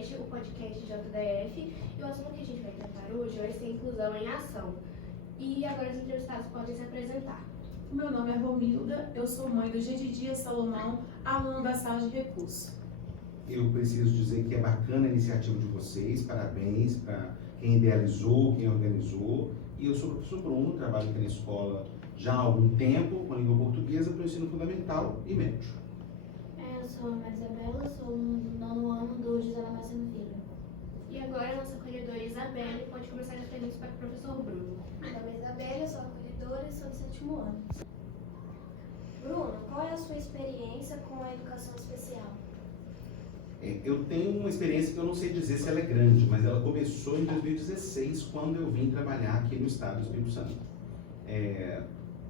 Podcast, o podcast JDF. E o assunto que a gente vai tratar hoje vai ser inclusão em ação. E agora os entrevistados podem se apresentar. Meu nome é Romilda, eu sou mãe do Gedidias Salomão, aluno da sala de recurso. Eu preciso dizer que é bacana a iniciativa de vocês, parabéns para quem idealizou, quem organizou. E eu sou o professor Bruno, trabalho aqui na escola já há algum tempo, com a língua portuguesa para o ensino fundamental e médio. Eu sou a Maria Isabela, sou do 9º ano do José Damasceno Filho. E agora a nossa acolhedora Isabelle pode começar as perguntas para o professor Bruno. Meu nome é Isabelle, eu sou acolhedora e sou do 7º ano. Bruno, qual é a sua experiência com a educação especial? Eu tenho uma experiência que eu não sei dizer se ela é grande, mas ela começou em 2016, quando eu vim trabalhar aqui no estado do Espírito Santo.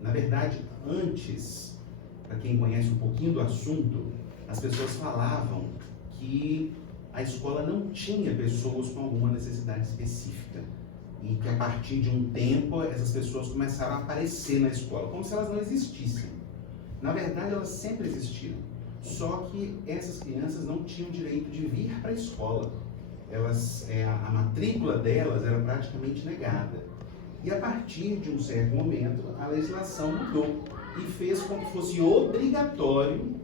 Na verdade, antes, para quem conhece um pouquinho do assunto, as pessoas falavam que a escola não tinha pessoas com alguma necessidade específica e que a partir de um tempo essas pessoas começaram a aparecer na escola, como se elas não existissem. Na verdade, elas sempre existiram. Só que essas crianças não tinham direito de vir para a escola. A matrícula delas era praticamente negada. E a partir de um certo momento, a legislação mudou e fez com que fosse obrigatório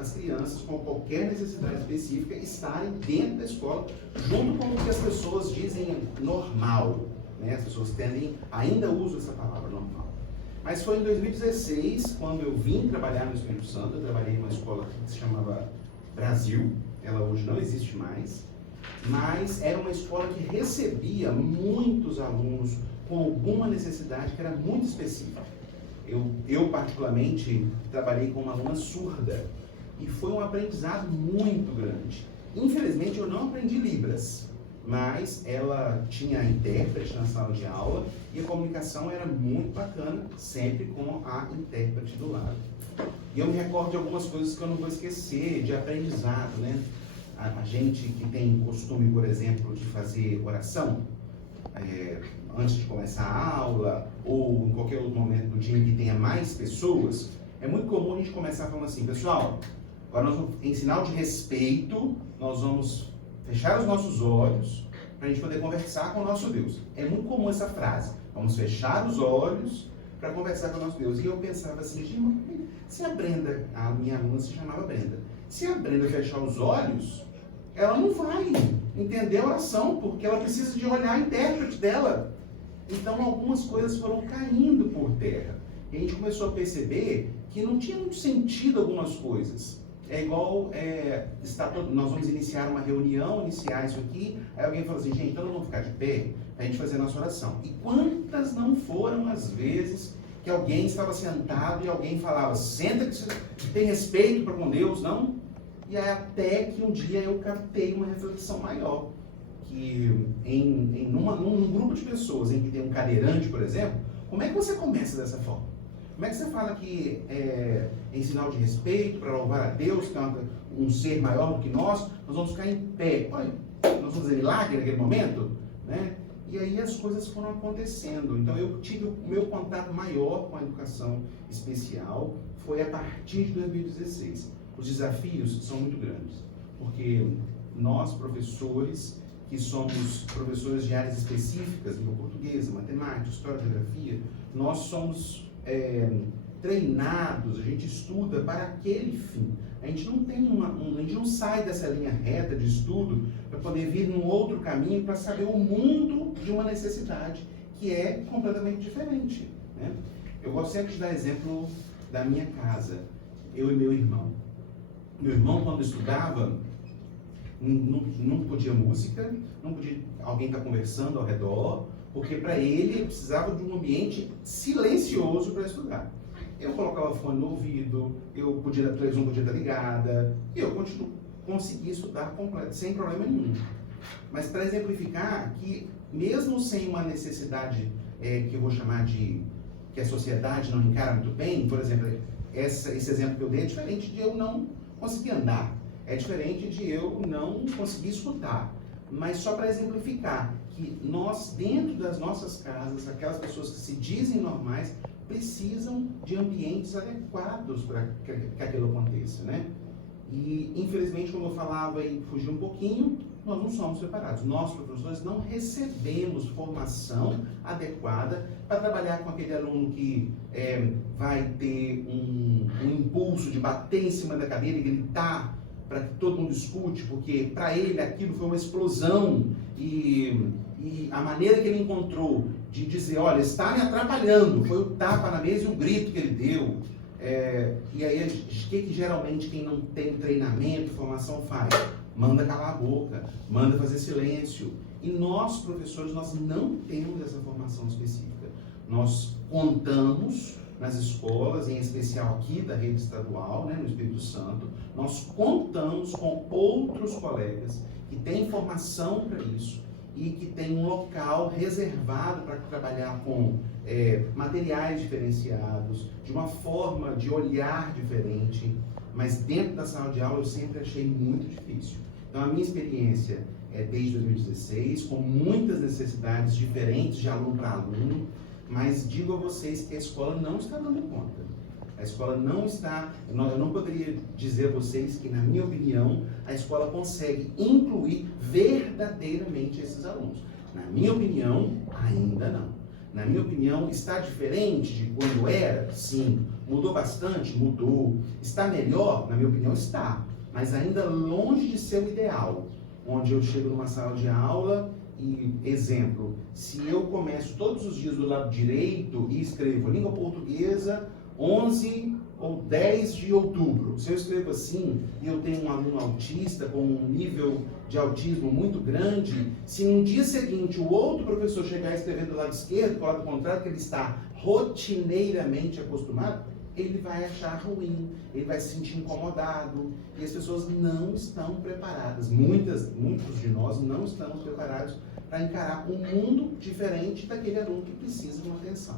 as crianças com qualquer necessidade específica estarem dentro da escola, junto com o que as pessoas dizem normal. Né? As pessoas ainda usam essa palavra, normal. Mas foi em 2016, quando eu vim trabalhar no Espírito Santo. Eu trabalhei em uma escola que se chamava Brasil, ela hoje não existe mais, mas era uma escola que recebia muitos alunos com alguma necessidade que era muito específica. Eu particularmente, trabalhei com uma aluna surda e foi um aprendizado muito grande. Infelizmente, eu não aprendi Libras, mas ela tinha intérprete na sala de aula e a comunicação era muito bacana, sempre com a intérprete do lado. E eu me recordo de algumas coisas que eu não vou esquecer, de aprendizado, né? A gente que tem costume, por exemplo, de fazer oração, antes de começar a aula, ou em qualquer outro momento do dia em que tenha mais pessoas, é muito comum a gente começar falando assim: pessoal, agora nós vamos, em sinal de respeito, nós vamos fechar os nossos olhos para a gente poder conversar com o nosso Deus. É muito comum essa frase: vamos fechar os olhos para conversar com o nosso Deus. E eu pensava assim: gente, se a Brenda, a minha aluna se chamava Brenda, se a Brenda fechar os olhos, ela não vai entender a oração, porque ela precisa de olhar a intérprete dela. Então algumas coisas foram caindo por terra. E a gente começou a perceber que não tinha muito sentido algumas coisas. É igual, nós vamos iniciar uma reunião, iniciar isso aqui, aí alguém fala assim: gente, então nós vamos ficar de pé para a gente fazer a nossa oração. E quantas não foram as vezes que alguém estava sentado e alguém falava: senta que você tem respeito para com Deus, não? E aí, até que um dia eu captei uma reflexão maior, que num grupo de pessoas em que tem um cadeirante, por exemplo, como é que você começa dessa forma? Como é que você fala que em sinal de respeito, para louvar a Deus, que é um ser maior do que nós vamos ficar em pé? Olha, nós vamos fazer milagre naquele momento? Né? E aí as coisas foram acontecendo. Então eu tive o meu contato maior com a educação especial, foi a partir de 2016. Os desafios são muito grandes, porque nós, professores, que somos professores de áreas específicas, língua portuguesa, matemática, história, geografia, nós somos treinados, a gente estuda para aquele fim. A gente não tem a gente não sai dessa linha reta de estudo para poder vir num outro caminho para saber o mundo de uma necessidade que é completamente diferente. Né? Eu gosto sempre de dar exemplo da minha casa, eu e meu irmão. Meu irmão, quando estudava, não podia música, não podia alguém estar conversando ao redor, porque para ele precisava de um ambiente silencioso para estudar. Eu colocava fone no ouvido, a televisão podia estar ligada, e eu conseguia estudar sem problema nenhum. Mas para exemplificar que, mesmo sem uma necessidade que eu vou chamar de que a sociedade não encara muito bem, por exemplo, esse exemplo que eu dei é diferente de eu não conseguir andar, é diferente de eu não conseguir escutar. Mas só para exemplificar que nós, dentro das nossas casas, aquelas pessoas que se dizem normais, precisam de ambientes adequados para que aquilo aconteça, né? E, infelizmente, como eu falava e fugi um pouquinho, nós não somos preparados. Nós, professores, não recebemos formação adequada para trabalhar com aquele aluno que vai ter um impulso de bater em cima da cadeira e gritar para que todo mundo escute, porque para ele aquilo foi uma explosão e a maneira que ele encontrou de dizer, olha, está me atrapalhando, foi o tapa na mesa e o grito que ele deu. E aí, o que geralmente quem não tem treinamento e formação faz? Manda calar a boca, manda fazer silêncio. E nós, professores, nós não temos essa formação específica. Nós contamos nas escolas, em especial aqui da rede estadual, né, no Espírito Santo, nós contamos com outros colegas que têm formação para isso e que têm um local reservado para trabalhar com materiais diferenciados, de uma forma de olhar diferente, mas dentro da sala de aula eu sempre achei muito difícil. Então a minha experiência é desde 2016, com muitas necessidades diferentes de aluno para aluno, mas digo a vocês que a escola não está dando conta. A escola não está, eu não poderia dizer a vocês que, na minha opinião, a escola consegue incluir verdadeiramente esses alunos. Na minha opinião, ainda não. Na minha opinião, está diferente de quando era? Sim. Mudou bastante? Mudou. Está melhor? Na minha opinião, está. Mas ainda longe de ser o ideal. Onde eu chego numa sala de aula e, exemplo, se eu começo todos os dias do lado direito e escrevo língua portuguesa, 11 ou 10 de outubro. Se eu escrevo assim e eu tenho um aluno autista com um nível de autismo muito grande, se no dia seguinte o outro professor chegar a escrever do lado esquerdo, do lado contrário, que ele está rotineiramente acostumado, ele vai achar ruim, ele vai se sentir incomodado. E as pessoas não estão preparadas. Muitos de nós não estamos preparados para encarar um mundo diferente daquele aluno que precisa de uma atenção.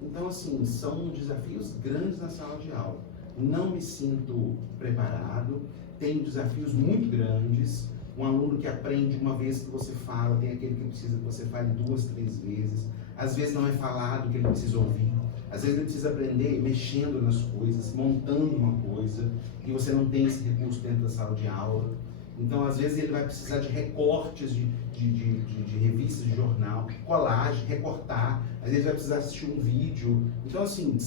Então, assim, são desafios grandes na sala de aula. Não me sinto preparado, tenho desafios muito grandes. Um aluno que aprende uma vez que você fala, tem aquele que precisa que você fale 2, 3 vezes. Às vezes não é falado o que ele precisa ouvir. Às vezes ele precisa aprender mexendo nas coisas, montando uma coisa, e você não tem esse recurso dentro da sala de aula. Então, às vezes, ele vai precisar de recortes de revistas, de jornal, colagem, recortar. Às vezes, vai precisar assistir um vídeo. Então, assim,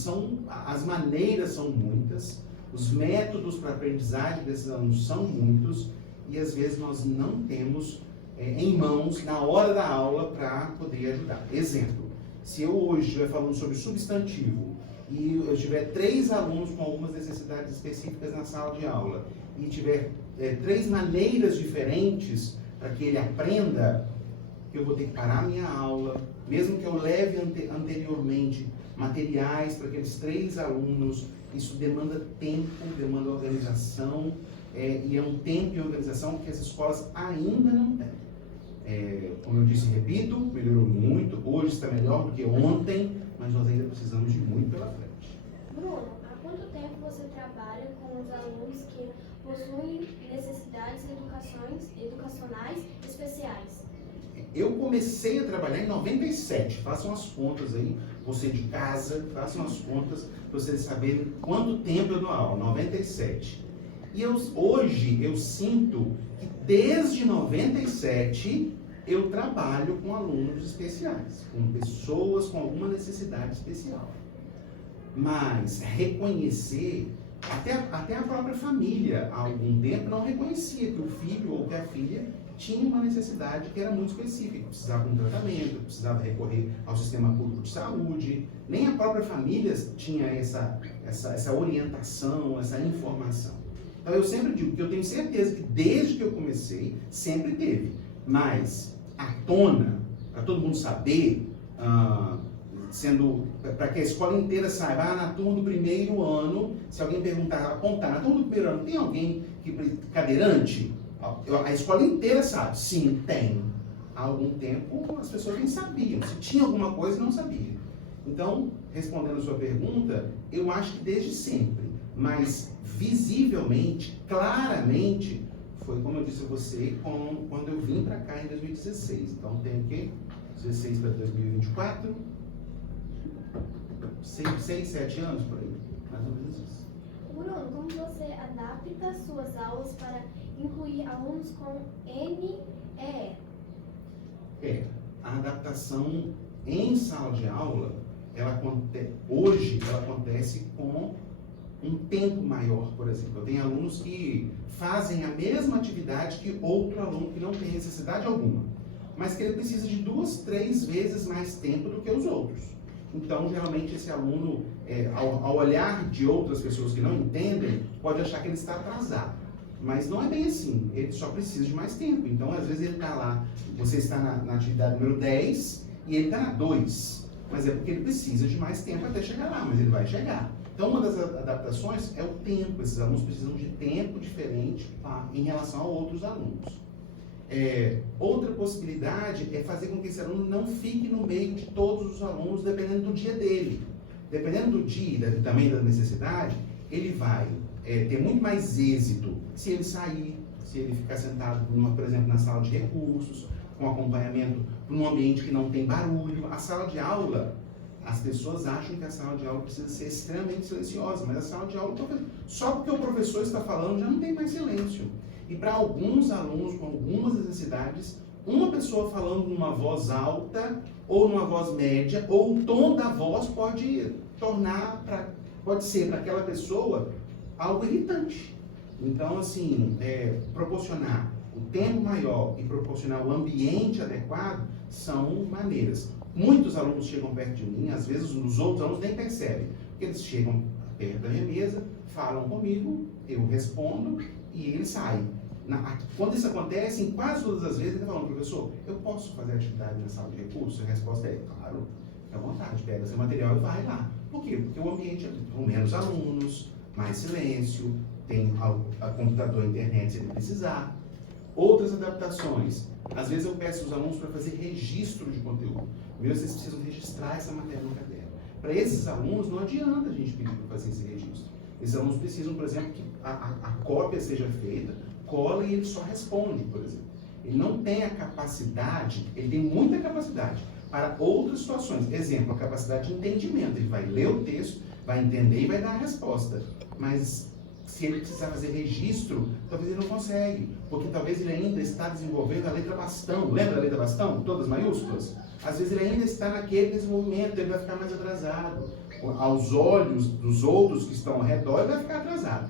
as maneiras são muitas, os métodos para aprendizagem desses alunos são muitos, e às vezes nós não temos em mãos, na hora da aula, para poder ajudar. Exemplo, se eu hoje estiver falando sobre substantivo, e eu tiver 3 alunos com algumas necessidades específicas na sala de aula, e tiver 3 maneiras diferentes para que ele aprenda, eu vou ter que parar a minha aula, mesmo que eu leve anteriormente materiais para aqueles 3 alunos, isso demanda tempo, demanda organização, e é um tempo e organização que as escolas ainda não têm. Como eu disse e repito, melhorou muito, hoje está melhor do que ontem, mas nós ainda precisamos de muito pela frente. Bruno, há quanto tempo você trabalha com os alunos que possuem necessidades educacionais especiais? Eu comecei a trabalhar em 97, façam as contas aí, você de casa, façam as contas para vocês saberem quanto tempo eu dou aula, 97. E hoje eu sinto que desde 97 eu trabalho com alunos especiais, com pessoas com alguma necessidade especial. Mas reconhecer, até a própria família, há algum tempo, não reconhecia que o filho ou que a filha tinha uma necessidade que era muito específica, precisava de um tratamento, precisava recorrer ao sistema público de saúde. Nem a própria família tinha essa orientação, essa informação. Então eu sempre digo que eu tenho certeza que desde que eu comecei, sempre teve. Mas à tona, para todo mundo saber, para que a escola inteira saiba, na turma do primeiro ano, se alguém perguntar, apontar, na turma do primeiro ano, tem alguém cadeirante? A escola inteira sabe. Sim, tem. Há algum tempo as pessoas nem sabiam. Se tinha alguma coisa, não sabia. Então, respondendo a sua pergunta, eu acho que desde sempre. Mas visivelmente, claramente, foi como eu disse a você, quando eu vim para cá em 2016. Então tem o quê? 16 para 2024? 6, 7 anos por aí. Mais ou menos isso. por ano, como você adapta suas aulas para incluir alunos com NEE? A adaptação em sala de aula, hoje ela acontece com um tempo maior, por exemplo. Eu tenho alunos que fazem a mesma atividade que outro aluno que não tem necessidade alguma, mas que ele precisa de 2, 3 vezes mais tempo do que os outros. Então, geralmente, esse aluno, ao olhar de outras pessoas que não entendem, pode achar que ele está atrasado. Mas não é bem assim, ele só precisa de mais tempo. Então, às vezes ele está lá, você está na atividade número 10 e ele está na 2. Mas é porque ele precisa de mais tempo até chegar lá, mas ele vai chegar. Então, uma das adaptações é o tempo. Esses alunos precisam de tempo diferente em relação a outros alunos. Outra possibilidade é fazer com que esse aluno não fique no meio de todos os alunos, dependendo do dia dele. Dependendo do dia e também da necessidade, ele vai ter muito mais êxito se ele sair, se ele ficar sentado, por exemplo, na sala de recursos, com acompanhamento num ambiente que não tem barulho. A sala de aula, as pessoas acham que a sala de aula precisa ser extremamente silenciosa, mas a sala de aula, só porque o professor está falando, já não tem mais silêncio. E para alguns alunos com algumas necessidades, uma pessoa falando numa voz alta, ou numa voz média, ou o tom da voz pode ser para aquela pessoa algo irritante. Então, assim, proporcionar o tempo maior e proporcionar o ambiente adequado são maneiras. Muitos alunos chegam perto de mim, às vezes os outros alunos nem percebem, porque eles chegam perto da minha mesa, falam comigo, eu respondo e eles saem. Quando isso acontece, em quase todas as vezes, ele está falando: professor, eu posso fazer atividade na sala de recursos? A resposta é: claro, fica à vontade, pega seu material e vai lá. Por quê? Porque o ambiente é com menos alunos, mais silêncio, tem a computador, a internet se ele precisar. Outras adaptações. Às vezes eu peço aos alunos para fazer registro de conteúdo. Vocês precisam registrar essa matéria no caderno. Para esses alunos, não adianta a gente pedir para fazer esse registro. Esses alunos precisam, por exemplo, que a cópia seja feita, cola e ele só responde, por exemplo. Ele não tem a capacidade, ele tem muita capacidade para outras situações. Exemplo, a capacidade de entendimento. Ele vai ler o texto, vai entender e vai dar a resposta. Mas se ele precisar fazer registro, talvez ele não consegue, porque talvez ele ainda está desenvolvendo a letra bastão. Lembra da letra bastão? Todas maiúsculas? Às vezes ele ainda está naquele desenvolvimento, ele vai ficar mais atrasado. Aos olhos dos outros que estão ao redor, ele vai ficar atrasado.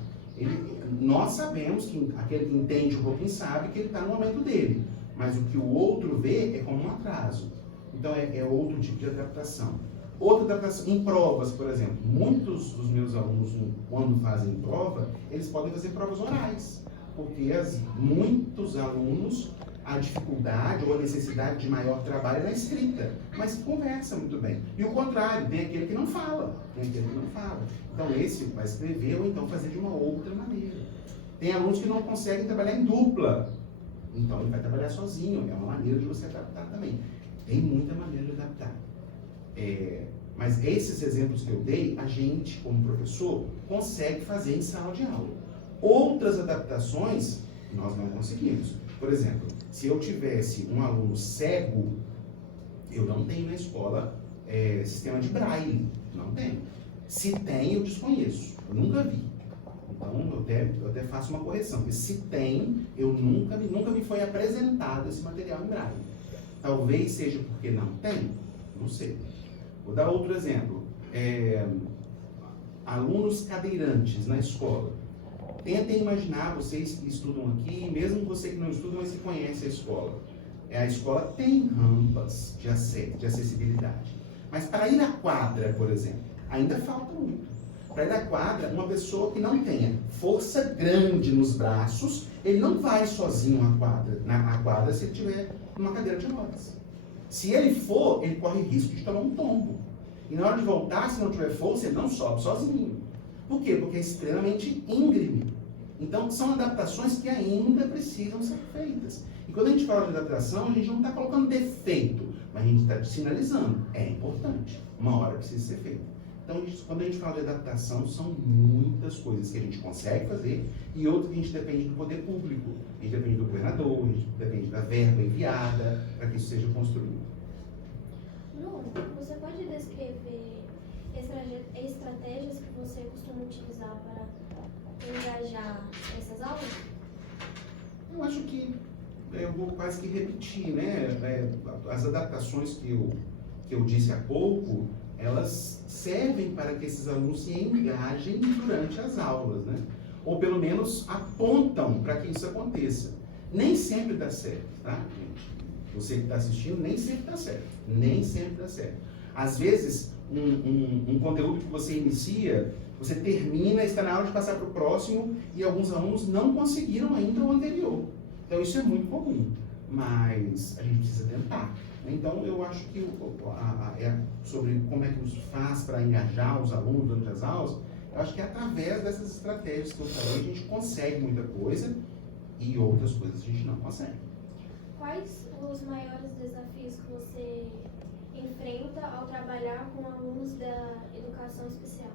Nós sabemos que aquele que entende um pouquinho sabe que ele está no momento dele, mas o que o outro vê é como um atraso. Então é outro tipo de adaptação. Outra adaptação, em provas, por exemplo, muitos dos meus alunos, quando fazem prova, eles podem fazer provas orais, porque muitos alunos, a dificuldade ou a necessidade de maior trabalho é na escrita, mas conversa muito bem. E o contrário, tem aquele que não fala, Então esse vai escrever ou então fazer de uma outra maneira. Tem alunos que não conseguem trabalhar em dupla, então ele vai trabalhar sozinho, é uma maneira de você adaptar também. Tem muita maneira de adaptar. Mas esses exemplos que eu dei, a gente, como professor, consegue fazer em sala de aula. Outras adaptações, nós não conseguimos. Por exemplo, se eu tivesse um aluno cego, eu não tenho na escola sistema de braille, não tenho. Se tem, eu desconheço, eu nunca vi. Então, eu até faço uma correção, porque se tem, nunca me foi apresentado esse material em braille. Talvez seja porque não tem, não sei. Vou dar outro exemplo. Alunos cadeirantes na escola. Tentem imaginar, vocês que estudam aqui, mesmo você que não estuda, mas que conhece a escola. A escola tem rampas de acessibilidade. Mas para ir à quadra, por exemplo, ainda falta muito. Para ir à quadra, uma pessoa que não tenha força grande nos braços, ele não vai sozinho à quadra se ele tiver numa cadeira de rodas. Se ele for, ele corre risco de tomar um tombo. E na hora de voltar, se não tiver força, ele não sobe sozinho. Por quê? Porque é extremamente íngreme. Então, são adaptações que ainda precisam ser feitas. E quando a gente fala de adaptação, a gente não está colocando defeito, mas a gente está sinalizando. É importante. Uma hora precisa ser feita. Então, quando a gente fala de adaptação, são muitas coisas que a gente consegue fazer e outras que a gente depende do poder público. A gente depende do governador, a gente depende da verba enviada para que isso seja construído. Lu, você pode descrever estratégias que você costuma utilizar para engajar essas aulas? Eu acho que eu vou quase que repetir, né? As adaptações que eu disse há pouco, elas servem para que esses alunos se engajem durante as aulas, né? Ou pelo menos apontam para que isso aconteça. Nem sempre dá certo, tá, gente? Você que está assistindo, nem sempre dá certo. Nem sempre dá certo. Às vezes, um conteúdo que você inicia, você termina, está na hora de passar para o próximo e alguns alunos não conseguiram ainda o anterior. Então, isso é muito comum, mas a gente precisa tentar. Então, eu acho que sobre como é que faz para engajar os alunos durante as aulas, eu acho que através dessas estratégias que eu falei, a gente consegue muita coisa e outras coisas a gente não consegue. Quais os maiores desafios que você enfrenta ao trabalhar com alunos da educação especial?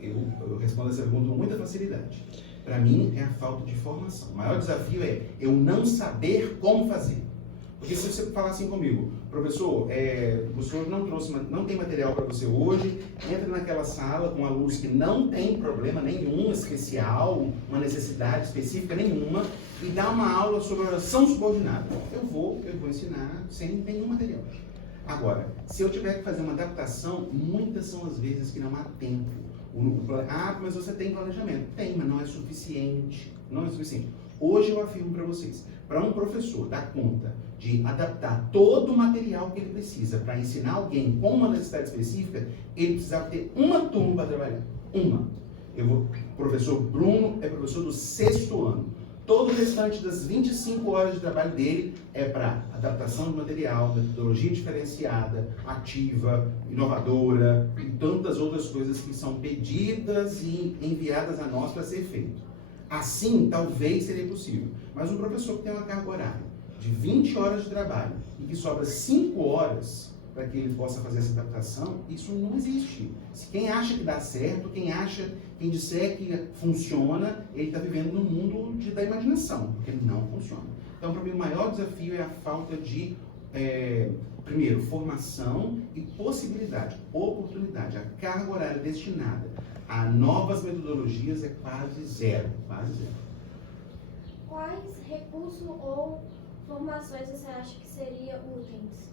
Eu respondo essa pergunta com muita facilidade. Para mim, é a falta de formação. O maior desafio é eu não saber como fazer. Porque se você falar assim comigo, professor, o senhor não tem material para você hoje, entra naquela sala com alunos que não tem problema nenhum especial, uma necessidade específica nenhuma, e dá uma aula sobre oração subordinada. Eu vou ensinar sem nenhum material. Agora, se eu tiver que fazer uma adaptação, muitas são as vezes que não há tempo. Mas você tem planejamento. Tem, mas não é suficiente. Não é suficiente. Hoje eu afirmo para vocês, para um professor dar conta de adaptar todo o material que ele precisa para ensinar alguém com uma necessidade específica, ele precisava ter uma turma para trabalhar. Uma. O professor Bruno é professor do 6º ano. Todo o restante das 25 horas de trabalho dele é para adaptação de material, metodologia diferenciada, ativa, inovadora e tantas outras coisas que são pedidas e enviadas a nós para ser feito. Assim, talvez seria possível. Mas um professor que tem uma carga horária de 20 horas de trabalho e que sobra 5 horas para que ele possa fazer essa adaptação, isso não existe. Quem acha que dá certo, quem disser que funciona, ele está vivendo num mundo da imaginação, porque não funciona. Então, para mim, o maior desafio é a falta de, primeiro, formação e possibilidade, oportunidade. A carga horária destinada a novas metodologias é quase zero, quase zero. Quais recursos ou formações você acha que seriam úteis?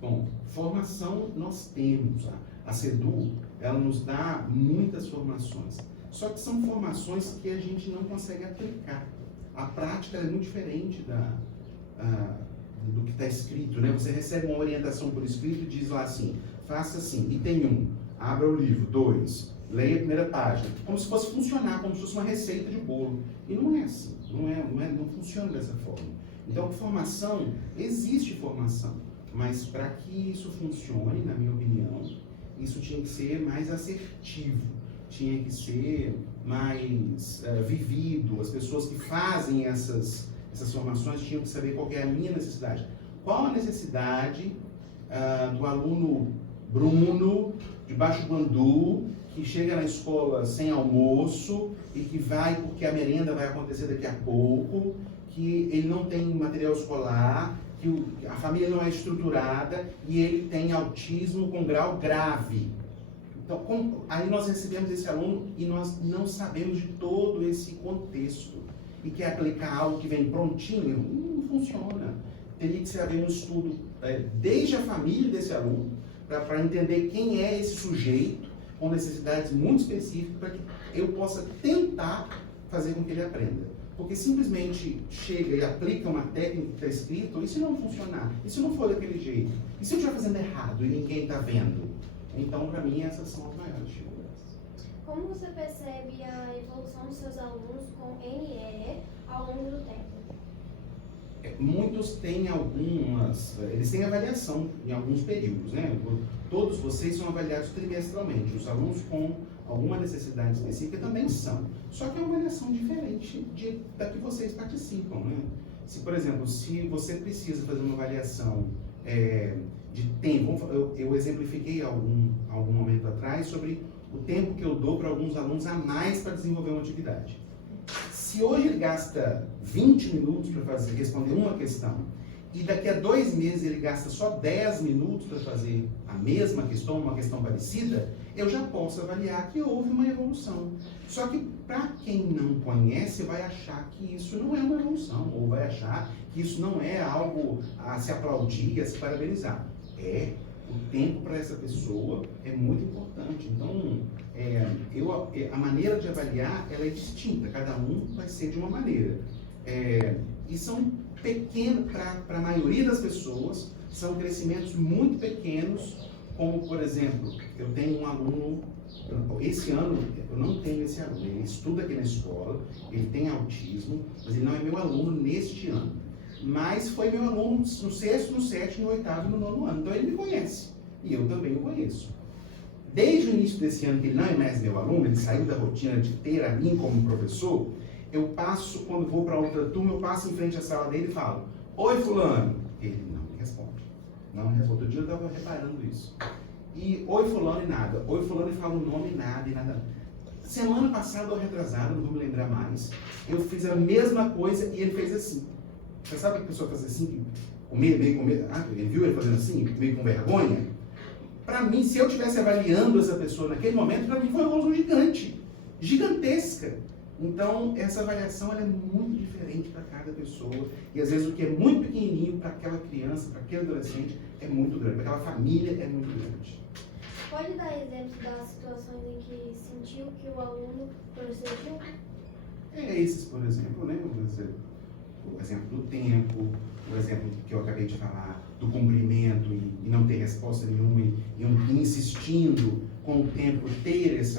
Bom, formação nós temos. A CEDU, ela nos dá muitas formações. Só que são formações que a gente não consegue aplicar. A prática é muito diferente do que está escrito, né? Você recebe uma orientação por escrito e diz lá assim, faça assim, item 1, abra o livro, 2, leia a primeira página. Como se fosse funcionar, como se fosse uma receita de bolo. E não é assim, não funciona dessa forma. Então, formação, existe formação. Mas para que isso funcione, na minha opinião, isso tinha que ser mais assertivo, tinha que ser mais vivido. As pessoas que fazem essas formações tinham que saber qual é a minha necessidade. Qual a necessidade do aluno Bruno, de Baixo Guandu, que chega na escola sem almoço e que vai porque a merenda vai acontecer daqui a pouco, que ele não tem material escolar, que a família não é estruturada e ele tem autismo com grau grave. Então, aí nós recebemos esse aluno e nós não sabemos de todo esse contexto. E quer aplicar algo que vem prontinho, não funciona. Teria que haver um estudo desde a família desse aluno, para entender quem é esse sujeito com necessidades muito específicas, para que eu possa tentar fazer com que ele aprenda. Porque simplesmente chega e aplica uma técnica que está escrita, e se não funcionar? E se não for daquele jeito? E se eu estiver fazendo errado e ninguém está vendo? Então, para mim, essas são as maiores dificuldades. Como você percebe a evolução dos seus alunos com NEE ao longo do tempo? Muitos têm eles têm avaliação em alguns períodos, né? Todos vocês são avaliados trimestralmente. Os alunos com alguma necessidade específica também são. Só que é uma avaliação diferente da que vocês participam, né? Se, por exemplo, se você precisa fazer uma avaliação de tempo, eu exemplifiquei algum momento atrás sobre o tempo que eu dou para alguns alunos a mais para desenvolver uma atividade. Se hoje ele gasta 20 minutos para responder uma questão e daqui a 2 meses ele gasta só 10 minutos para fazer a mesma questão, uma questão parecida, eu já posso avaliar que houve uma evolução. Só que para quem não conhece, vai achar que isso não é uma evolução, ou vai achar que isso não é algo a se aplaudir, a se parabenizar. O tempo para essa pessoa é muito importante. Então, a maneira de avaliar, ela é distinta, cada um vai ser de uma maneira. E são pequenos, para a maioria das pessoas, são crescimentos muito pequenos, como, por exemplo, eu tenho um aluno, esse ano, eu não tenho esse aluno, ele estuda aqui na escola, ele tem autismo, mas ele não é meu aluno neste ano. Mas foi meu aluno no 6º, no 7º, no 8º e no 9º ano, então ele me conhece, e eu também o conheço. Desde o início desse ano, que ele não é mais meu aluno, ele saiu da rotina de ter a mim como professor, eu passo, quando vou para outra turma, eu passo em frente à sala dele e falo: oi, fulano. Ele não me responde. Não me responde. Outro dia eu estava reparando isso. E oi, fulano e nada. Oi, fulano e fala o nome e nada. Semana passada ou retrasada, não vou me lembrar mais, eu fiz a mesma coisa e ele fez assim. Você sabe que a pessoa faz assim, meio com medo? Ah, ele viu ele fazendo assim, meio com vergonha? Para mim, se eu estivesse avaliando essa pessoa naquele momento, para mim foi uma evolução gigante, gigantesca. Então, essa avaliação ela é muito diferente para cada pessoa. E às vezes o que é muito pequenininho para aquela criança, para aquele adolescente, é muito grande. Para aquela família é muito grande. Pode dar exemplos das situações em que sentiu que o aluno procediu? Esses, por exemplo, né? O exemplo do tempo, o exemplo que eu acabei de falar, do cumprimento e não ter resposta nenhuma, e insistindo com o tempo ter esse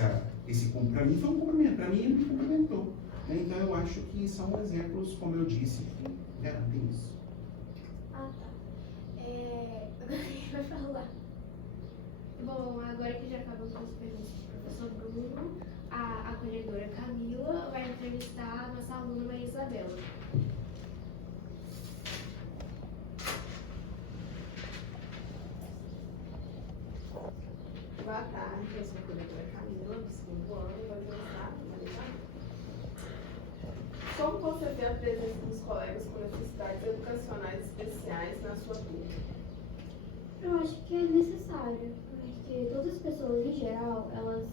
cumprimento. Para mim foi um cumprimento, para mim ele me cumprimentou. Né? Então eu acho que são exemplos, como eu disse, que garantem isso. Ah, tá. Agora quem vai falar? Bom, agora que já acabamos com as perguntas do professor Bruno, a acolhedora Camila vai entrevistar a nossa aluna Maria Isabela. Boa tarde, eu sou a acolhedora Camila, do 5º ano, e vou entrevistar a Maria Isabela. Como você vê a presença dos colegas com necessidades educacionais especiais na sua turma? Eu acho que é necessário, porque todas as pessoas, em geral, elas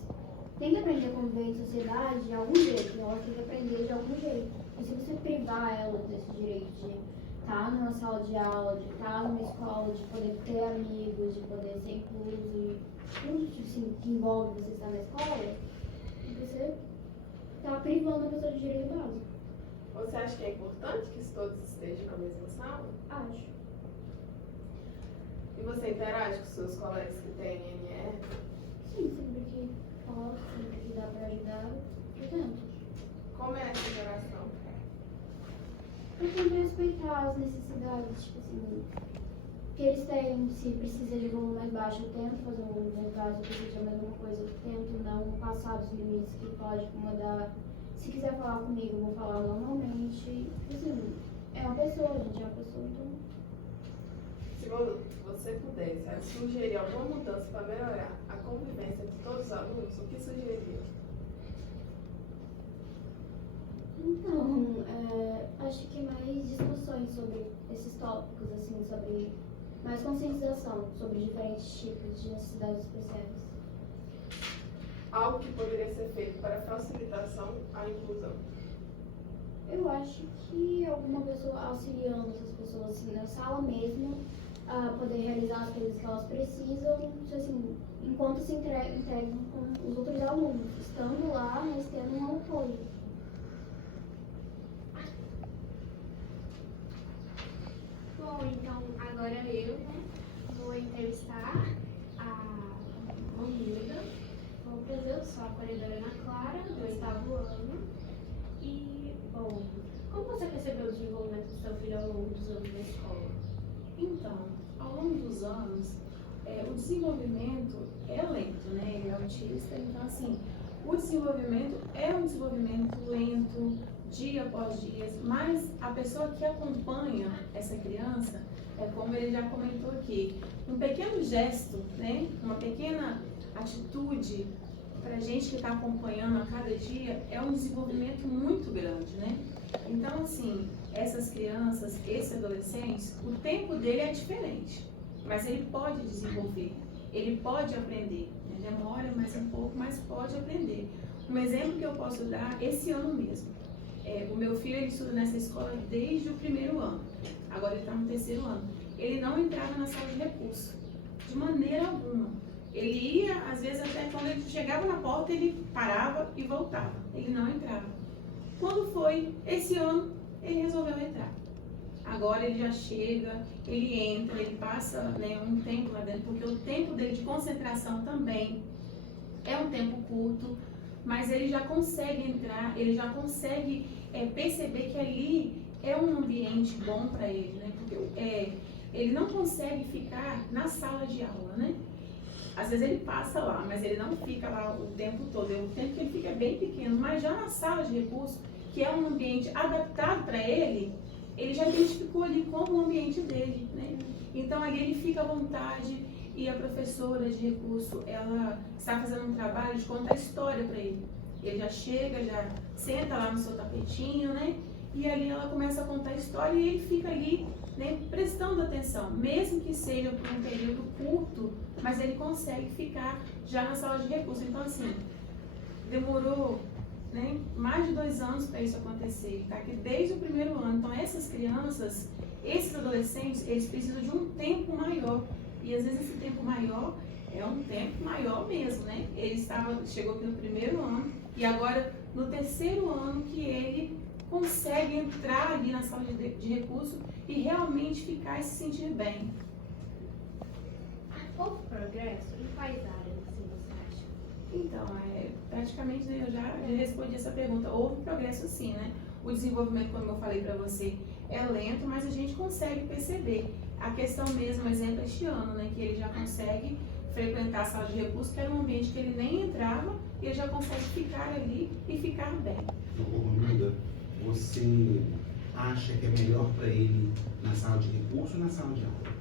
têm que aprender a conviver em sociedade de algum jeito, elas têm que aprender de algum jeito. E se você privar elas desse direito de estar numa sala de aula, de estar numa escola, de poder ter amigos, de poder ser incluso, tudo que envolve você estar na escola, você está privando a pessoa de direito básico. Você acha que é importante que todos estejam na mesma sala? Acho. E você interage com seus colegas que têm NR? Sim, sempre que posso, sempre que dá para ajudar, eu tento. Como é essa interação? Eu tento respeitar as necessidades, tipo assim, que eles têm. Se precisa de volume mais baixo, eu tento fazer um volume mais baixo, se precisa de a mesma coisa, eu tento não passar dos limites que pode incomodar. Se quiser falar comigo, eu vou falar normalmente. Assim, é uma pessoa, a gente é uma pessoa, então. Se você pudesse sugerir alguma mudança para melhorar a convivência de todos os alunos, o que sugeriria? Então, acho que mais discussões sobre esses tópicos, assim, sobre mais conscientização sobre diferentes tipos de necessidades especiais. Algo que poderia ser feito para facilitação à inclusão? Eu acho que alguma pessoa auxiliando essas pessoas assim, na sala mesmo, a poder realizar as coisas que elas precisam, assim, enquanto se integram com os outros alunos, estando lá, mas tendo um apoio. Bom, então agora eu, vou entrevistar a Romilda. Bom, prazer, eu sou a acolhedora Ana Clara, do 8º ano. E, bom, como você percebeu o desenvolvimento do seu filho ao longo dos anos da escola? Então, ao longo dos anos, o desenvolvimento é lento, né? Ele é autista, então assim, o desenvolvimento é um desenvolvimento lento, dia após dia, mas a pessoa que acompanha essa criança, como ele já comentou aqui, um pequeno gesto, né? Uma pequena atitude para a gente que está acompanhando a cada dia, é um desenvolvimento muito grande, né? Então, assim, essas crianças, esses adolescentes, o tempo dele é diferente, mas ele pode desenvolver, ele pode aprender, né? Demora mais um pouco, mas pode aprender. Um exemplo que eu posso dar, esse ano mesmo, o meu filho ele estuda nessa escola desde o primeiro ano, agora ele está no terceiro ano. Ele não entrava na sala de recurso, de maneira alguma. Ele ia, às vezes até quando ele chegava na porta, ele parava e voltava, ele não entrava. Quando foi esse ano, ele resolveu entrar. Agora ele já chega, ele entra, ele passa, né, um tempo lá dentro, porque o tempo dele de concentração também é um tempo curto, mas ele já consegue entrar, ele já consegue perceber que ali é um ambiente bom para ele, né? Porque ele não consegue ficar na sala de aula, né? Às vezes ele passa lá, mas ele não fica lá o tempo todo. O tempo que ele fica é bem pequeno, mas já na sala de recurso, que é um ambiente adaptado para ele, ele já identificou ali como o ambiente dele, né? Então ali ele fica à vontade e a professora de recurso, ela está fazendo um trabalho de contar história para ele. Ele já chega, já senta lá no seu tapetinho, né? E ali ela começa a contar história e ele fica ali, né, prestando atenção, mesmo que seja por um período curto, mas ele consegue ficar já na sala de recurso. Então, assim, demorou, né, mais de 2 anos para isso acontecer. Ele está aqui desde o primeiro ano. Então, essas crianças, esses adolescentes, eles precisam de um tempo maior. E às vezes esse tempo maior é um tempo maior mesmo, né? Ele chegou aqui no primeiro ano e agora no terceiro ano que ele consegue entrar ali na sala de recurso e realmente ficar e se sentir bem. Houve progresso em quais áreas, assim, você acha? Então, praticamente, né, eu já respondi essa pergunta. Houve progresso sim, né? O desenvolvimento, como eu falei para você, é lento, mas a gente consegue perceber. A questão mesmo, exemplo, este ano, né, que ele já consegue frequentar a sala de recurso, que era um ambiente que ele nem entrava, e ele já consegue ficar ali e ficar bem. Romilda, você acha que é melhor para ele na sala de recurso ou na sala de aula?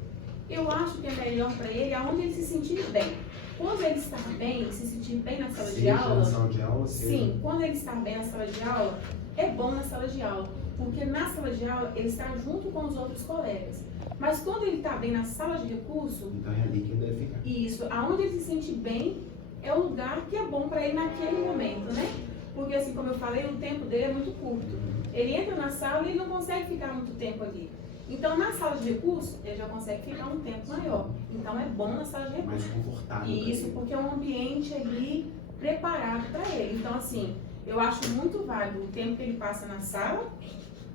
Eu acho que é melhor para ele aonde ele se sentir bem. Quando ele está bem, se sentir bem na sala de aula... na sala de aula, Sim, quando ele está bem na sala de aula, é bom na sala de aula. Porque na sala de aula, ele está junto com os outros colegas. Mas quando ele está bem na sala de recurso... Então é ali que ele deve ficar. Isso, aonde ele se sente bem, é o lugar que é bom para ele naquele momento, né? Porque assim, como eu falei, o tempo dele é muito curto. Ele entra na sala e ele não consegue ficar muito tempo ali. Então, na sala de recurso, ele já consegue ficar um tempo maior. Então, é bom na sala de recurso. Mais confortável. Isso, porque é um ambiente ali preparado para ele. Então, assim, eu acho muito válido o tempo que ele passa na sala,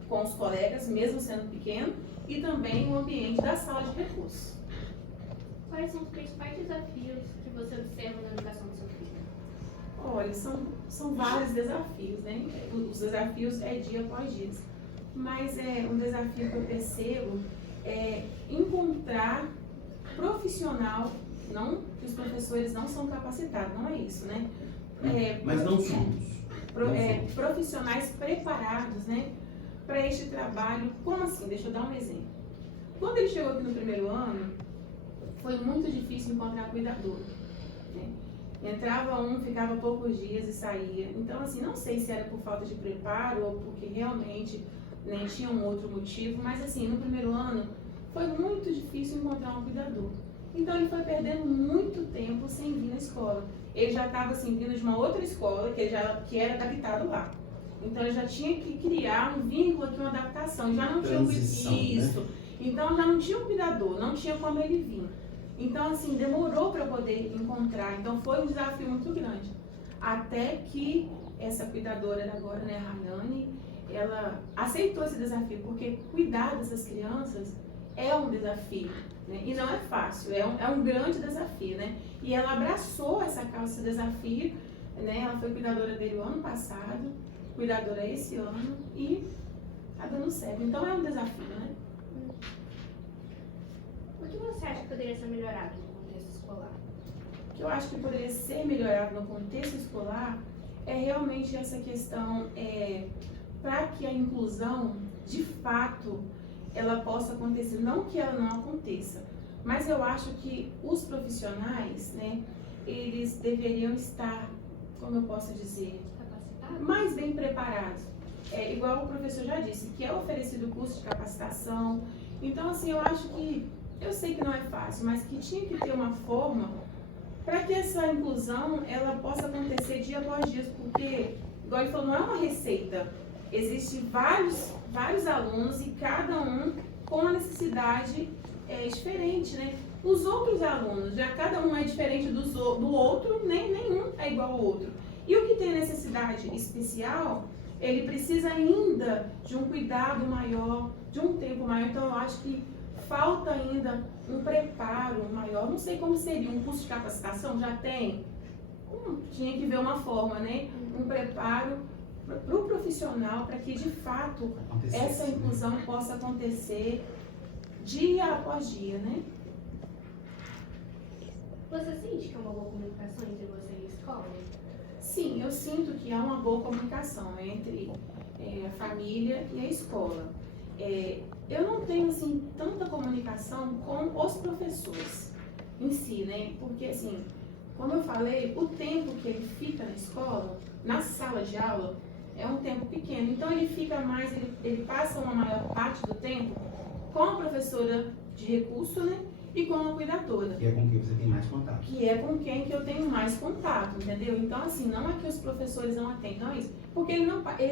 com os colegas, mesmo sendo pequeno, e também o ambiente da sala de recurso. Quais são os principais desafios que você observa na educação do seu filho? Olha, são vários desafios, né? Os desafios é dia após dia. Mas um desafio que eu percebo é encontrar profissional, não que os professores não são capacitados, não é isso, né? Mas não somos. Profissionais preparados, né, para este trabalho. Como assim? Deixa eu dar um exemplo. Quando ele chegou aqui no primeiro ano, foi muito difícil encontrar cuidador, né? Entrava um, ficava poucos dias e saía. Então, assim, não sei se era por falta de preparo ou porque realmente nem tinha um outro motivo, mas assim, no primeiro ano foi muito difícil encontrar um cuidador. Então ele foi perdendo muito tempo sem vir na escola. Ele já estava assim, vindo de uma outra escola que era adaptado lá. Então ele já tinha que criar um vínculo aqui, uma adaptação. Já não tinha isso. Né? Então já não tinha um cuidador, não tinha como ele vir. Então assim, demorou para poder encontrar. Então foi um desafio muito grande. Até que essa cuidadora agora, né, a Rayane, ela aceitou esse desafio, porque cuidar dessas crianças é um desafio, né? E não é fácil, é um grande desafio, né? E ela abraçou esse desafio, né? Ela foi cuidadora dele o ano passado, cuidadora esse ano e tá dando certo. Então é um desafio, né? O que você acha que poderia ser melhorado no contexto escolar? O que eu acho que poderia ser melhorado no contexto escolar é realmente essa questão, para que a inclusão, de fato, ela possa acontecer. Não que ela não aconteça, mas eu acho que os profissionais, né, eles deveriam estar como eu posso dizer, Capacitado? mais bem preparados. É, igual o professor já disse, que é oferecido curso de capacitação. Então, assim, eu acho que, eu sei que não é fácil, mas que tinha que ter uma forma para que essa inclusão, ela possa acontecer dia após dia, porque, igual ele falou, não é uma receita. Existem vários alunos e cada um com a necessidade diferente, né? Os outros alunos, já cada um é diferente do outro, nenhum é igual ao outro. E o que tem necessidade especial, ele precisa ainda de um cuidado maior, de um tempo maior. Então, eu acho que falta ainda um preparo maior. Não sei como seria um curso de capacitação, já tem? Tinha que ver uma forma, né? Um preparo para o profissional, para que de fato essa inclusão possa acontecer dia após dia, né? Você sente que é uma boa comunicação entre você e a escola? Sim, eu sinto que há uma boa comunicação entre a família e a escola. Eu não tenho, assim, tanta comunicação com os professores em si, né? Porque, assim, como eu falei, o tempo que ele fica na escola, na sala de aula, é um tempo pequeno. Então, ele fica mais, ele passa uma maior parte do tempo com a professora de recurso, né? E com a cuidadora. Que é com quem você tem mais contato. Que é com quem que eu tenho mais contato, entendeu? Então, assim, não é que os professores não atendem, não é isso. Porque ele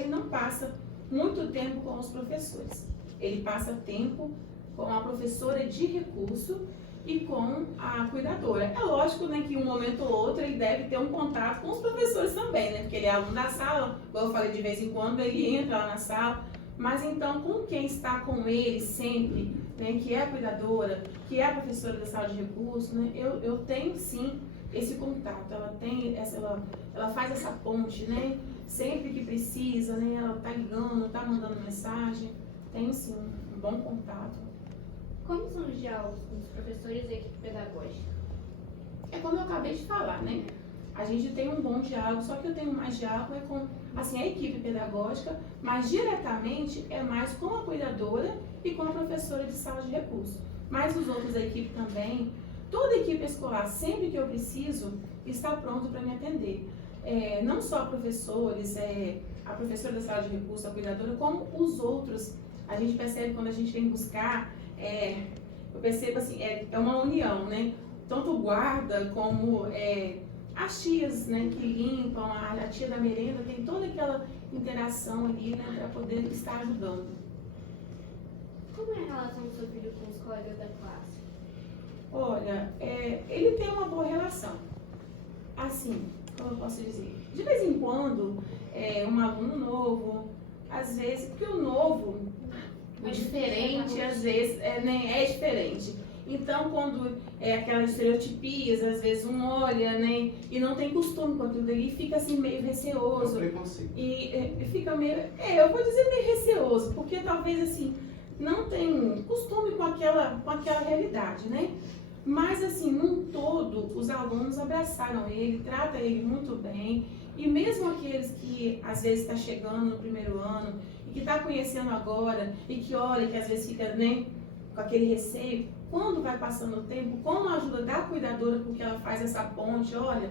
não passa muito tempo com os professores. Ele passa tempo com a professora de recurso e com a cuidadora. É lógico, né, que um momento ou outro ele deve ter um contato com os professores também, né? Porque ele é aluno da sala, como eu falei, de vez em quando ele entra lá na sala. Mas então, com quem está com ele sempre, né, que é a cuidadora, que é a professora da sala de recursos, né, eu tenho sim esse contato. Ela faz essa ponte, né, sempre que precisa, né, ela tá ligando, tá mandando mensagem. Tem sim um bom contato. Como são os diálogos com os professores e a equipe pedagógica? É como eu acabei de falar, né? A gente tem um bom diálogo, só que eu tenho mais diálogo com, assim, a equipe pedagógica, mas diretamente é mais com a cuidadora e com a professora de sala de recursos. Mas os outros da equipe também, toda a equipe escolar, sempre que eu preciso, está pronto para me atender. Não só professores, a professora da sala de recursos, a cuidadora, como os outros. A gente percebe quando a gente vem buscar, eu percebo assim, é uma união, né? Tanto o guarda como as tias, né, que limpam, a tia da merenda, tem toda aquela interação ali, né, para poder estar ajudando. Como é a relação do seu filho com os colegas da classe? Olha, ele tem uma boa relação. Assim, como eu posso dizer? De vez em quando, um aluno novo, às vezes, porque o novo, o diferente, às vezes, é diferente. Então, quando aquelas estereotipias, às vezes um olha, né, e não tem costume com aquilo dali, fica assim meio receoso. É um preconceito. E fica meio, eu vou dizer meio receoso, porque talvez assim, não tem costume com aquela realidade, né? Mas assim, num todo, os alunos abraçaram ele, tratam ele muito bem, e mesmo aqueles que às vezes está chegando no primeiro ano, e que está conhecendo agora, e que olha, que às vezes fica, né, com aquele receio, quando vai passando o tempo, com a ajuda da cuidadora, porque ela faz essa ponte, olha,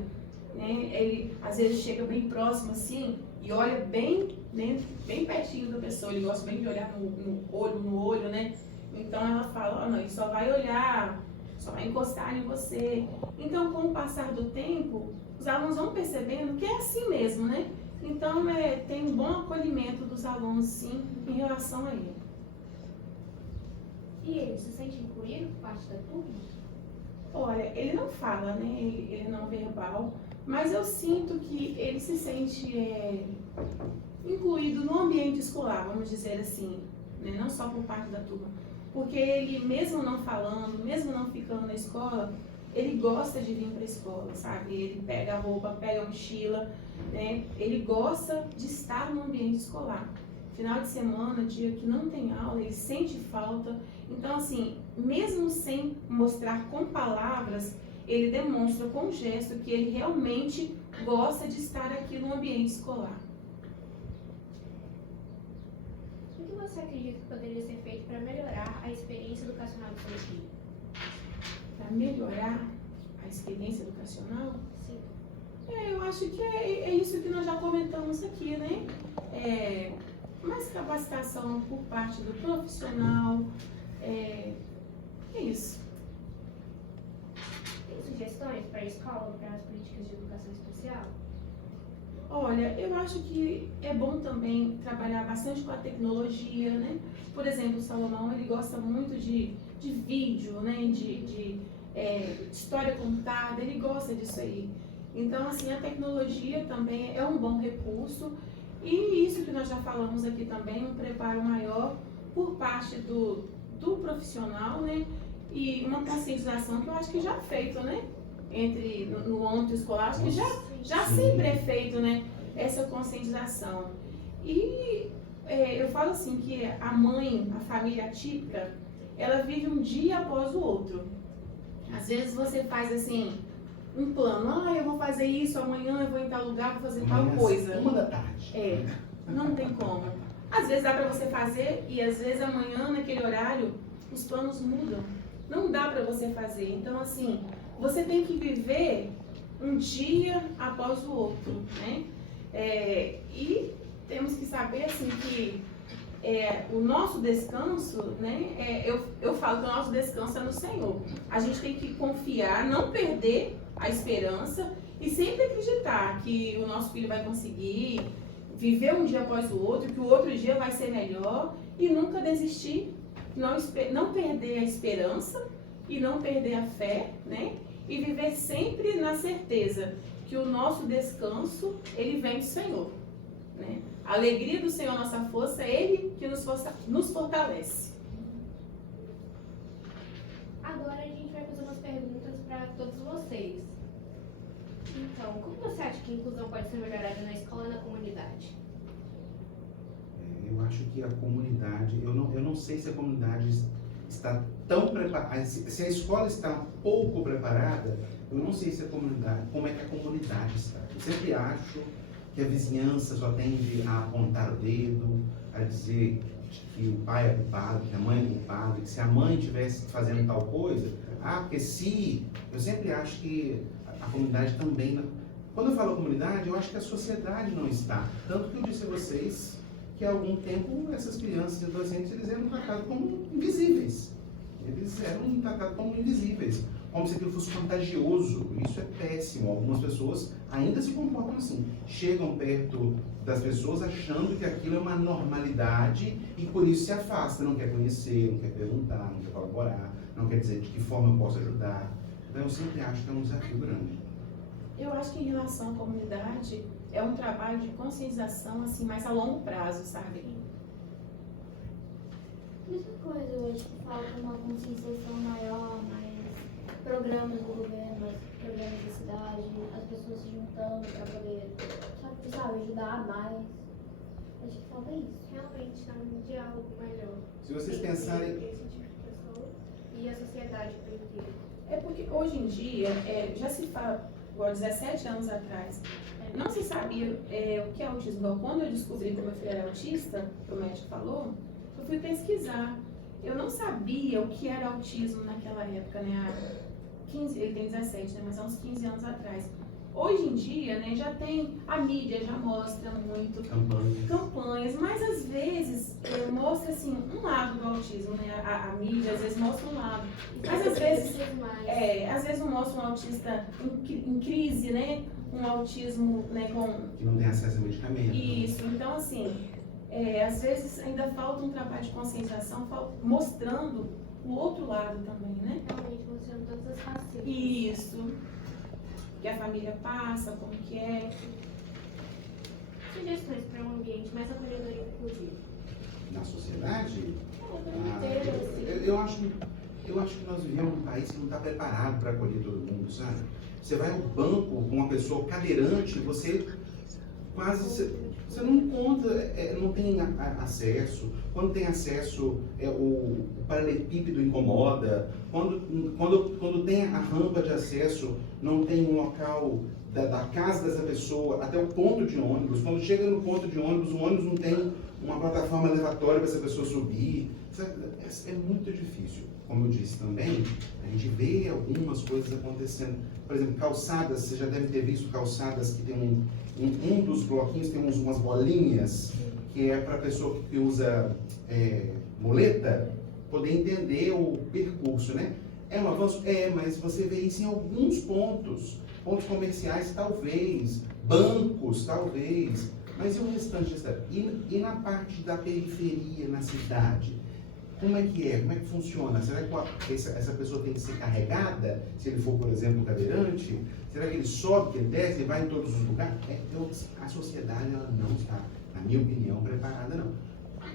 né, ele às vezes chega bem próximo assim, e olha bem, né, bem pertinho da pessoa, ele gosta bem de olhar no olho, né, então ela fala, não, ele só vai olhar, só vai encostar em você. Então, com o passar do tempo, os alunos vão percebendo que é assim mesmo, né, então tem um bom acolhimento dos alunos, sim, em relação a ele. E ele se sente incluído por parte da turma? Olha, ele não fala, né? Ele não é verbal, mas eu sinto que ele se sente incluído no ambiente escolar, vamos dizer assim, né? Não só por parte da turma. Porque ele, mesmo não falando, mesmo não ficando na escola, ele gosta de vir para a escola, sabe? Ele pega a roupa, pega a mochila, né? Ele gosta de estar no ambiente escolar. Final de semana, dia que não tem aula, ele sente falta. Então, assim, mesmo sem mostrar com palavras, ele demonstra com gesto que ele realmente gosta de estar aqui no ambiente escolar. O que você acredita que poderia ser feito para melhorar a experiência educacional do seu filho? Para melhorar a experiência educacional, Sim. eu acho que é isso que nós já comentamos aqui, né? Mais capacitação por parte do profissional, é isso. Tem sugestões para a escola, para as políticas de educação especial? Olha, eu acho que é bom também trabalhar bastante com a tecnologia, né? Por exemplo, o Salomão, ele gosta muito de vídeo, né? De história contada, ele gosta disso aí. Então, assim, a tecnologia também é um bom recurso. E isso que nós já falamos aqui também, um preparo maior por parte do profissional, né? E uma conscientização que eu acho que já é feito, né? No âmbito escolar, acho que já sempre é feito, né? Essa conscientização. E eu falo assim que a mãe, a família típica, ela vive um dia após o outro. Às vezes você faz assim, um plano, eu vou fazer isso, amanhã eu vou em tal lugar, vou fazer tal coisa. 1h. Não tem como. Às vezes dá pra você fazer e às vezes amanhã, naquele horário, os planos mudam. Não dá pra você fazer. Então, assim, você tem que viver um dia após o outro, né? E temos que saber, assim, que o nosso descanso, né? Eu falo que o nosso descanso é no Senhor. A gente tem que confiar, não perder a esperança e sempre acreditar que o nosso filho vai conseguir viver um dia após o outro, que o outro dia vai ser melhor e nunca desistir, não perder a esperança e não perder a fé, né? E viver sempre na certeza que o nosso descanso, ele vem do Senhor, né? A alegria do Senhor, nossa força, é Ele que nos fortalece. Agora a gente vai fazer umas perguntas para todos vocês. Então, como você acha que a inclusão pode ser melhorada na escola e na comunidade? Eu acho que a comunidade, eu não sei se a comunidade está tão preparada, se a escola está pouco preparada, eu não sei se a comunidade, como é que a comunidade está. Eu sempre acho que a vizinhança só tende a apontar o dedo, a dizer que o pai é culpado, que a mãe é culpada, que se a mãe estivesse fazendo tal coisa, porque se... Eu sempre acho que a comunidade também... Quando eu falo comunidade, eu acho que a sociedade não está. Tanto que eu disse a vocês que há algum tempo essas crianças e adolescentes eles eram tratados como invisíveis. Eles eram tratados como invisíveis, como se aquilo fosse contagioso. Isso é péssimo. Algumas pessoas ainda se comportam assim. Chegam perto das pessoas achando que aquilo é uma normalidade e por isso se afasta. Não quer conhecer, não quer perguntar, não quer colaborar, não quer dizer de que forma eu posso ajudar. Então eu sempre acho que é um desafio grande. Eu acho que em relação à comunidade, é um trabalho de conscientização, assim, mais a longo prazo, sabe? Mesma coisa, eu acho que falta uma conscientização maior, mais programas do governo, programas da cidade, as pessoas se juntando para poder, sabe, ajudar mais. Acho que falta isso. Realmente está um diálogo melhor. Se vocês pensarem... Entre esse tipo de pessoa e a sociedade por inteiro. É porque hoje em dia, já se fala, igual 17 anos atrás, não se sabia o que é autismo. Então, quando eu descobri que meu filho era autista, que o médico falou, eu fui pesquisar. Eu não sabia o que era autismo naquela época, né? Ele tem 17, né? Mas há uns 15 anos atrás. Hoje em dia, né, já tem, a mídia já mostra muito campanhas, mas às vezes mostra assim, um lado do autismo, né? A mídia às vezes mostra um lado. Mas às vezes não mostra um autista em crise, né? Um autismo, né, que não tem acesso a medicamento. Isso, então assim, às vezes ainda falta um trabalho de conscientização, mostrando o outro lado também, né? Realmente mostrando todas as facetas. Isso. Que a família passa, como que é. Sugestões para um ambiente mais acolhedor e inclusivo. Na sociedade, Inteiro, assim. eu acho que nós vivemos num país que não está preparado para acolher todo mundo, sabe? Você vai ao banco com uma pessoa cadeirante, você não encontra, não tem acesso. Quando tem acesso, o paralelepípedo incomoda. Quando tem a rampa de acesso, não tem um local da casa dessa pessoa até o ponto de ônibus. Quando chega no ponto de ônibus, o ônibus não tem uma plataforma elevatória para essa pessoa subir. É muito difícil. como eu disse também, a gente vê algumas coisas acontecendo. Por exemplo, calçadas, você já deve ter visto calçadas que tem um dos bloquinhos tem umas bolinhas, que é para a pessoa que usa muleta poder entender o percurso, né? É um avanço? É, mas você vê isso em alguns pontos comerciais talvez, bancos talvez, mas e o restante da cidade? E na parte da periferia, na cidade? Como é que é? Como é que funciona? Será que essa pessoa tem que ser carregada, se ele for, por exemplo, cadeirante? Será que ele sobe, que ele desce, ele vai em todos os lugares? A sociedade ela não está, na minha opinião, preparada, não.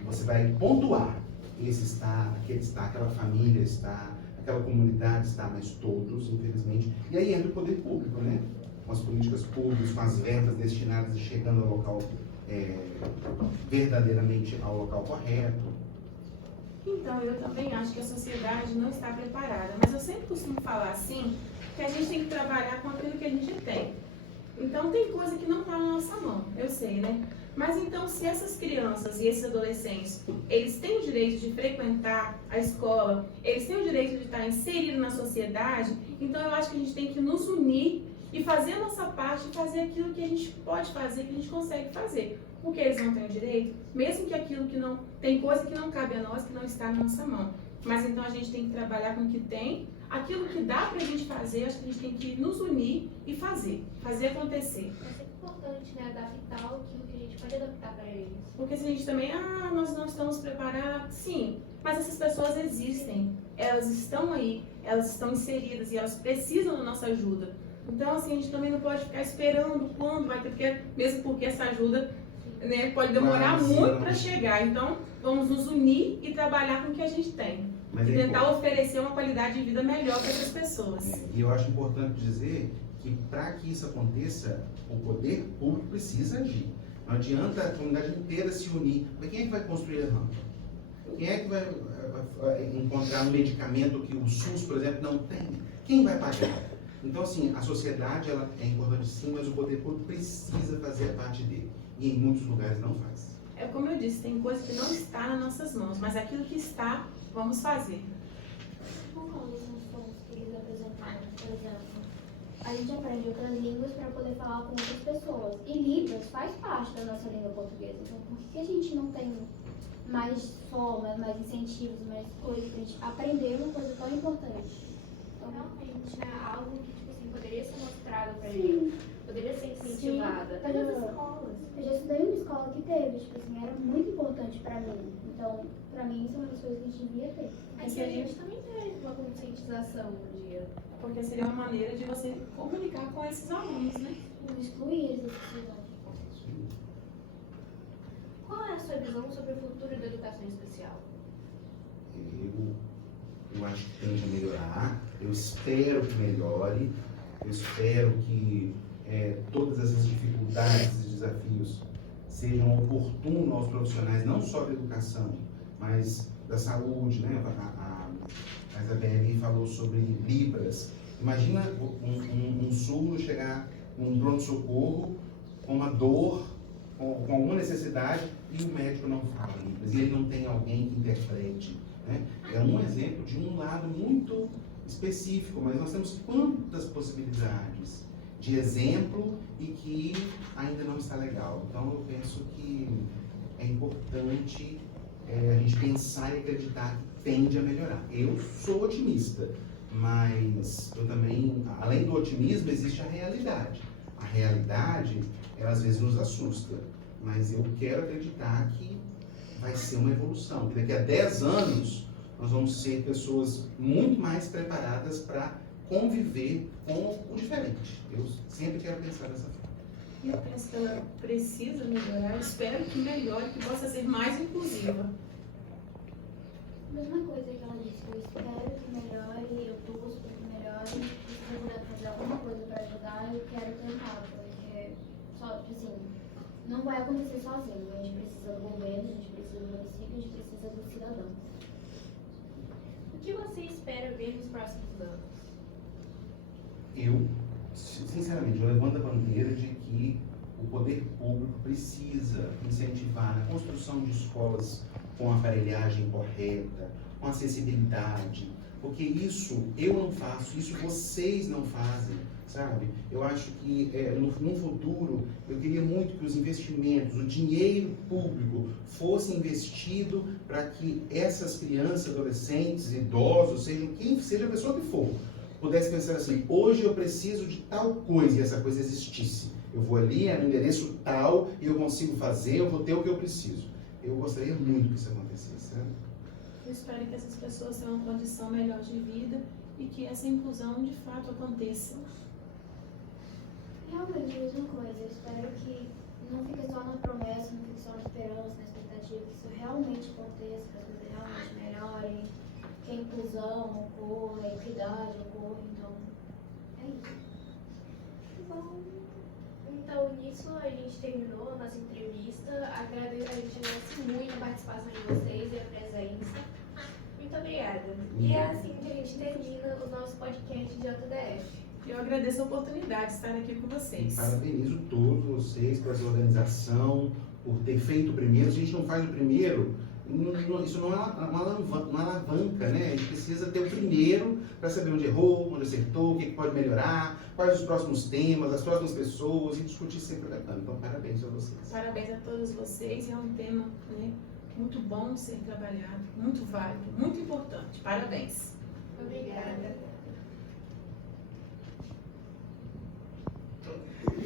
Você vai pontuar. Esse está, aquele está, aquela família está, aquela comunidade está, mas todos, infelizmente. E aí entra o poder público, né? Com as políticas públicas, com as verbas destinadas e chegando ao local, verdadeiramente ao local correto. Então, eu também acho que a sociedade não está preparada, mas eu sempre costumo falar assim, que a gente tem que trabalhar com aquilo que a gente tem. Então, tem coisa que não está na nossa mão, eu sei, né? Mas então, se essas crianças e esses adolescentes, eles têm o direito de frequentar a escola, eles têm o direito de estar inseridos na sociedade, então eu acho que a gente tem que nos unir e fazer a nossa parte, fazer aquilo que a gente pode fazer, que a gente consegue fazer. Porque eles não têm o direito, mesmo que aquilo que não... Tem coisa que não cabe a nós, que não está na nossa mão. Mas então a gente tem que trabalhar com o que tem, aquilo que dá pra gente fazer, acho que a gente tem que nos unir e fazer acontecer. É sempre importante, né, adaptar aquilo que a gente pode adaptar para eles. Porque se a gente também, nós não estamos preparados, sim, mas essas pessoas existem, elas estão aí, elas estão inseridas e elas precisam da nossa ajuda. Então, assim, a gente também não pode ficar esperando quando vai ter, mesmo porque essa ajuda, né, pode demorar muito para chegar. Então, vamos nos unir e trabalhar com o que a gente tem. Mas E tentar oferecer uma qualidade de vida melhor para essas pessoas. E eu acho importante dizer que para que isso aconteça, o poder público precisa agir. Não adianta a comunidade inteira se unir. Mas quem é que vai construir a rampa? Quem é que vai encontrar um medicamento que o SUS, por exemplo, não tem? Quem vai pagar? Então, assim, a sociedade ela é importante sim, mas o poder público precisa fazer a parte dele. E em muitos lugares não faz. É como eu disse, tem coisa que não está nas nossas mãos, mas aquilo que está, vamos fazer. Quais são os pontos que eles apresentaram, por exemplo? A gente aprende outras línguas para poder falar com outras pessoas. E Libras faz parte da nossa língua portuguesa. Então, por que a gente não tem mais formas, mais incentivos, mais coisas para a gente aprender uma coisa tão importante? Então, realmente, né, algo que, tipo assim, poderia ser mostrado pra ele, poderia ser incentivada. Sim, eu já estudei em uma escola que teve, tipo assim, era muito importante pra mim. Então, pra mim, isso é uma das coisas que a gente devia ter. É que a gente também teve uma conscientização um dia. Porque seria uma maneira de você comunicar com esses alunos, né? Não excluir eles da sociedade. Qual é a sua visão sobre o futuro da educação especial? Eu acho que tende a melhorar, eu espero que melhore, eu espero que todas essas dificuldades e desafios sejam oportunos aos profissionais, não só da educação, mas da saúde, né? A Isabelle falou sobre Libras. Imagina um surdo chegar num pronto-socorro com uma dor, com alguma necessidade, e o médico não fala Libras, e ele não tem alguém que interprete. Né? É um exemplo de um lado muito específico, mas nós temos quantas possibilidades de exemplo e que ainda não está legal. Então eu penso que é importante a gente pensar e acreditar que tende a melhorar. Eu sou otimista, mas eu também, além do otimismo, existe a realidade. A realidade, ela às vezes nos assusta, mas eu quero acreditar que vai ser uma evolução, que daqui a 10 anos nós vamos ser pessoas muito mais preparadas para conviver com o diferente. Eu sempre quero pensar dessa forma. Eu penso que ela precisa melhorar, eu espero que melhore, que possa ser mais inclusiva. Mesma coisa que ela disse, eu espero que melhore, eu torço para que melhore, se eu puder fazer alguma coisa para ajudar, eu quero tentar, porque só, assim, não vai acontecer sozinho. A gente precisa do governo, a gente precisa do município, a gente precisa dos cidadãos. O que você espera ver nos próximos anos? Eu, sinceramente, eu levanto a bandeira de que o poder público precisa incentivar a construção de escolas com aparelhagem correta, com acessibilidade, porque isso eu não faço, isso vocês não fazem, sabe? Eu acho que no futuro eu queria muito que os investimentos, o dinheiro público fosse investido para que essas crianças, adolescentes, idosos, seja a pessoa que for, pudesse pensar assim, hoje eu preciso de tal coisa e essa coisa existisse. Eu vou ali, é no endereço tal, e eu consigo fazer, eu vou ter o que eu preciso. Eu gostaria muito que isso acontecesse, sabe? Eu espero que essas pessoas tenham uma condição melhor de vida e que essa inclusão de fato aconteça. Realmente, a mesma coisa. Eu espero que não fique só na promessa, não fique só na esperança, na expectativa, que isso realmente aconteça, que as coisas realmente melhorem, que a inclusão ocorra, a equidade ocorra. Então, é isso. Bom, então nisso a gente terminou a nossa entrevista. A gente agradece muito a participação de vocês e a presença. Muito obrigada. E é assim que a gente termina o nosso podcast de JDF. Eu agradeço a oportunidade de estar aqui com vocês. Parabenizo todos vocês por essa organização, por ter feito o primeiro. Se a gente não faz o primeiro, isso não é uma alavanca, né? A gente precisa ter o primeiro para saber onde errou, onde acertou, o que pode melhorar, quais os próximos temas, as próximas pessoas, e discutir sempre adaptando. Então, parabéns a vocês. Parabéns a todos vocês. É um tema, né, muito bom de ser trabalhado, muito válido, muito importante. Parabéns. Obrigada.